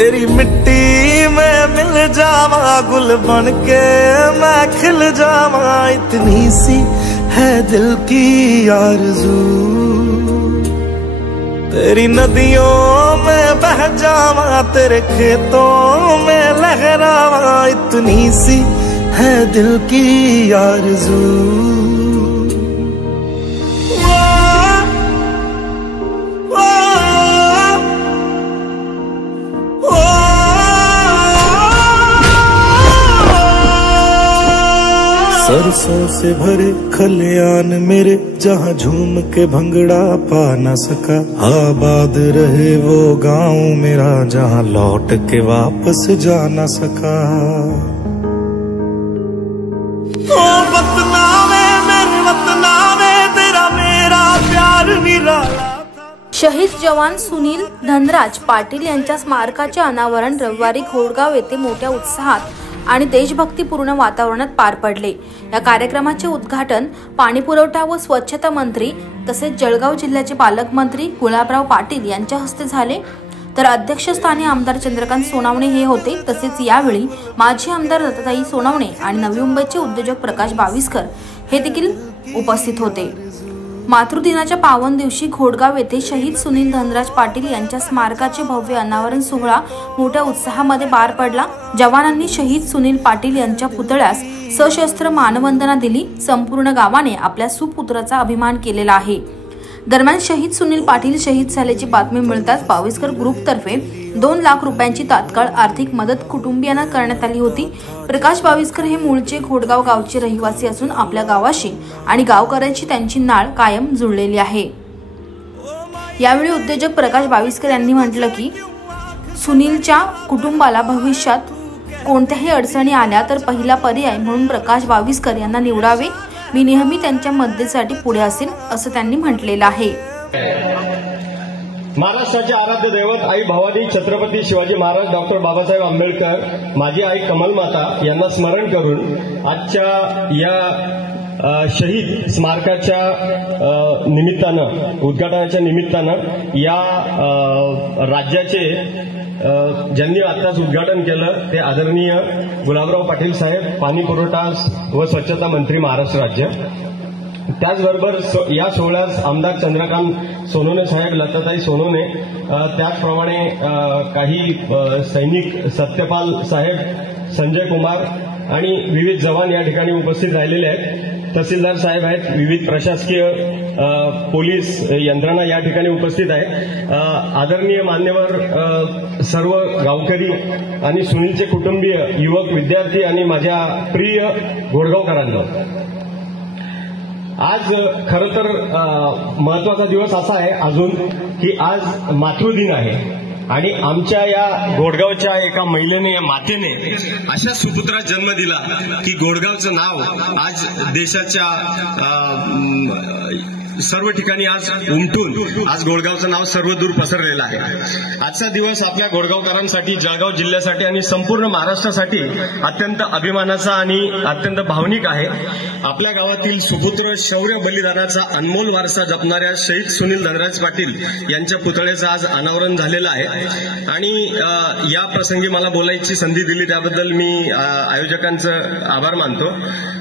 तेरी मिट्टी में मिल जावा, गुल बन के मैं खिल जावा, इतनी सी है दिल की आरज़ू। तेरी नदियों में बह जावा, तेरे खेतों में लहरावा, इतनी सी है दिल की आरज़ू। सरसों से भरे खलियान मेरे, जहाँ झूम के भंगड़ा पा न सका, आबाद रहे वो गांव मेरा, जहाँ लौट के वापस जा न सका। ओ वतना में मेरे वतना में तेरा मेरा प्यार निराला। शहीद जवान सुनील धनराज पाटील यांच्या स्मारकाचे अनावरण रविवारी घोडगाव येथे मोठ्या उत्साहात आणि देशभक्तीपूर्ण वातावरणात पार पडले। या कार्यक्रमाचे उद्घाटन पाणीपुरवठा व स्वच्छता मंत्री तसेच जळगाव जिल्ह्याचे पालकमंत्री गुलाबराव पाटील यांच्या हस्ते झाले। तर अध्यक्षस्थानी आमदार चंद्रकांत सोनवणे हे होते। तसेच यावेळी माजी आमदार दत्ताताई सोनवणे आणि नवी मुंबईचे उद्योजक प्रकाश बाविस्कर हे देखील उपस्थित होते। मातृदिनाच्या पावन दिवशी घोडगाव येथे शहीद सुनील धनराज पाटील यांच्या स्मारकाचे भव्य अनावरण सोहळा मोठ्या उत्साहामध्ये पार पडला। जवानांनी शहीद सुनील पाटील यांच्या पुतळ्यास सशस्त्र मानवंदना दिली। संपूर्ण गावाने आपल्या सुपुत्राचा अभिमान केलेला आहे। दरम्यान शहीद सुनील पाटील शहीद झाल्याची बातमी मिळताच बाविस्कर ग्रुपतर्फे 2 लाख रुपयांची तात्काळ आर्थिक मदत कुटुंबियांना करण्यात आली होती। प्रकाश बाविस्कर हे मूळचे घोडगाव गावचे रहिवासी असून आपल्या गावाशी आणि गावकऱ्यांची त्यांची नाळ कायम जुळलेली आहे। यावेळी उद्योजक प्रकाश बाविस्कर यांनी म्हटलं की सुनीलच्या कुटुंबाला भविष्यात कोणत्याही अडचणी आल्या तर पहिला पर्याय म्हणून प्रकाश बाविस्कर यांना निवडावे। मी नेहमी त्यांच्या मदतीसाठी पुढे असेल असं त्यांनी म्हटलेलं आहे। महाराष्ट्राचे आराध्य दैवत आई भवानी छत्रपती शिवाजी महाराज डॉक्टर बाबासाहेब आंबेडकर, माझी आई कमल माता यांना स्मरण करून आजच्या या शहीद स्मारकाच्या निमित्तानं, उद्घाटनाच्या निमित्तानं या राज्याचे ज्यांनी आताच उद्घाटन केलं ते आदरणीय गुलाबराव पाटील साहेब, पाणी पुरवठा व स्वच्छता मंत्री महाराष्ट्र राज्य। त्याचबरोबर या सोहळ्यास आमदार चंद्रकांत सोनवणे साहेब, लताताई सोनवणे, त्याचप्रमाणे काही सैनिक सत्यपाल साहेब, संजय कुमार आणि विविध जवान या ठिकाणी उपस्थित राहिलेले आहेत। तहसीलदार साहेब आहेत, विविध प्रशासकीय पोलीस यंत्रणा या ठिकाणी उपस्थित आहे। आदरणीय मान्यवर सर्व गावकरी आणि सुनीलचे कुटुंबीय, युवक, विद्यार्थी आणि माझ्या प्रिय घोडगावकरांनो, आज खरं तर महत्वाचा दिवस असा आहे अजून की आज मातृदिन आहे आणि आमच्या या घोडगावच्या एका महिलेने, या मातेने अशा सुपुत्रास जन्म दिला की घोडगावचं नाव आज देशाच्या सर्व ठिकाणी आज उमटून आज घोडगावचं नाव सर्वदूर पसरलेलं आहे। आजचा दिवस आपल्या घोडगावकरांसाठी, जळगाव जिल्ह्यासाठी आणि संपूर्ण महाराष्ट्रासाठी अत्यंत अभिमानाचा आणि अत्यंत भावनिक आहे। आपल्या गावातील सुपुत्र शौर्य बलिदानाचा अनमोल वारसा जपणाऱ्या शहीद सुनील धनराज पाटील यांच्या पुतळ्याचं आज अनावरण झालेलं आहे आणि या प्रसंगी मला बोलायची संधी दिली त्याबद्दल मी आयोजकांचं आभार मानतो।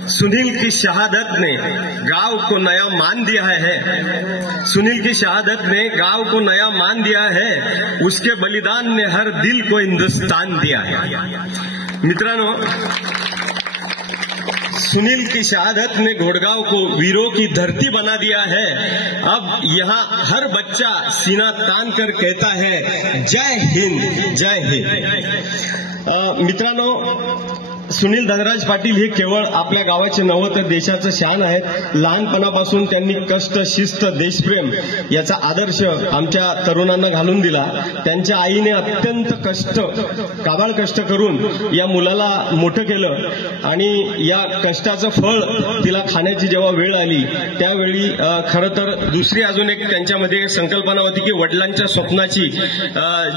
सुनील की शहादत ने गांव को नया मान दिया है, सुनील की शहादत ने गांव को नया मान दिया है, उसके बलिदान ने हर दिल को हिंदुस्तान दिया है। मित्रांनो, सुनील की शहादत ने घोड़गांव को वीरों की धरती बना दिया है। अब यहाँ हर बच्चा सीना तान कर कहता है जय हिंद, जय हिंद। मित्रांनो, सुनील धनराज पाटील हे केवळ आपल्या गावाचे नव्हे तर देशाचं शान आहेत। लहानपणापासून त्यांनी कष्ट, शिस्त, देशप्रेम याचा आदर्श आमच्या तरुणांना घालून दिला। त्यांच्या आईने अत्यंत काबाड कष्ट करून या मुलाला मोठं केलं आणि या कष्टाचं फळ तिला खाण्याची जेव्हा वेळ आली त्यावेळी खरं तर दुसरी अजून एक त्यांच्यामध्ये संकल्पना होती की वडिलांच्या स्वप्नाची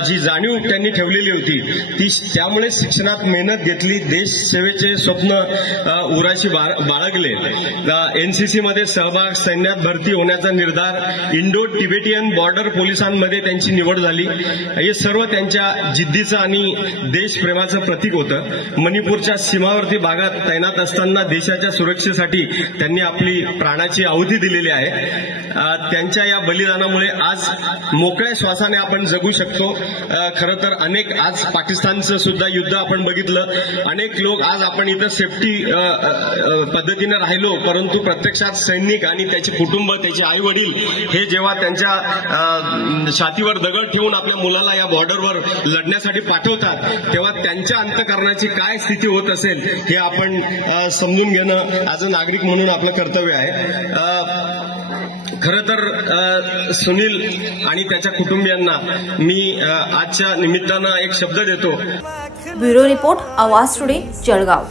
जी जाणीव त्यांनी ठेवलेली होती ती, त्यामुळे शिक्षणात मेहनत घेतली, देश सेवेचे स्वप्न उराशी बाळगले. एनसीसी मध्ये सहभाग, सैन्यात भरती होण्याचा निर्धार, इंडो तिबेटियन बॉर्डर पोलिसांमध्ये त्यांची निवड झाली. हे सर्व त्यांच्या जिद्दीचं आणि देशप्रेमाचं प्रतीक होतं. मणिपूरच्या सीमावर्ती भागात तैनात असताना देशाच्या सुरक्षेसाठी त्यांनी आपली प्राणाची आहुती दिलेली आहे. त्यांच्या या बलिदानामुळे आज मोकळ्या श्वासाने आपण जगू शकतो. खरं तर अनेक आज पाकिस्तानचं सुद्धा युद्ध आपण बघितलं. अनेक लोक आज आपण इथं सेफ्टी पद्धतीने राहिलो, परंतु प्रत्यक्षात सैनिक आणि त्याचे कुटुंब, त्याचे आई वडील हे जेव्हा त्यांच्या छातीवर दगड ठेवून आपल्या मुलाला या बॉर्डरवर लढण्यासाठी पाठवतात, तेव्हा त्यांच्या अंतःकरणाची काय स्थिती होत असेल हे आपण समजून घेणं आज नागरिक म्हणून आपलं कर्तव्य आहे. खरं तर सुनील आणि त्याच्या कुटुंबियांना मी आजच्या निमित्तानं एक शब्द देतो. ब्युरो रिपोर्ट, आवाज टुडे, जळगाव.